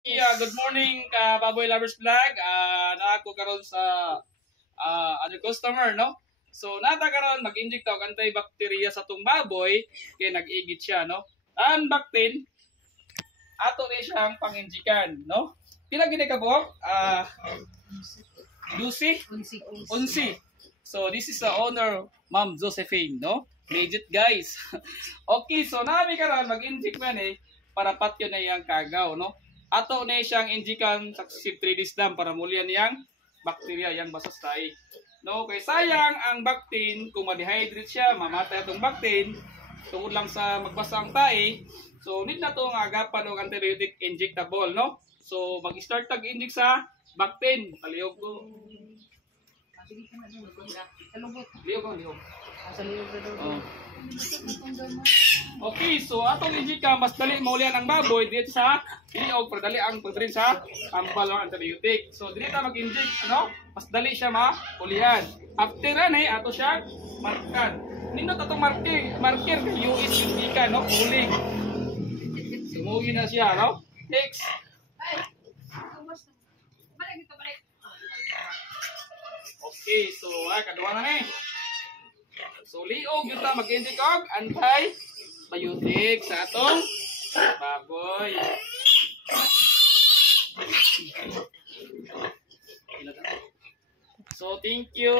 Yeah, good morning Baboy Lovers Vlog. Na ako karon sa other customer, no? So nata karon mag-inject og antibacteria sa tong baboy kay nag-igit siya, no? Ang Bactin ato ni siyang panginjikan, no? Pila gid ka buok? Lucy? Unsi. So this is the owner, Ma'am Josephine, no? Legit guys. Okay, so nami karon mag-inject man para patyo na iyang kagaw, no? Ato na siyang injikan sa 3 days lang para mulyan niyang bakterya yang basas tayo. No, kay sayang ang Bactin kung ma-dehydrate siya, mamatay atong Bactin tungod lang sa magbasa ang tae. So need na to nga agapan og antibiotic injectable, no? So mag-start tag-inject sa Bactin. Palihog ko. Lihog ko, lihog. Oh. Okay, so atong injika mas dali maulian ang baboy dito sa liog para dali ang pagdrin sa ambal ng antibiotic. So dili ta mag-inject, ano? Mas dali siya maulian. After ani ato siya markan. Nindot atong marker kay US injika, no? Uling. Sumugi na siya, no? Next. Okay, so kadua na ni. So liog yung ta mag-inject og antibiotic sa atong baboy. So thank you.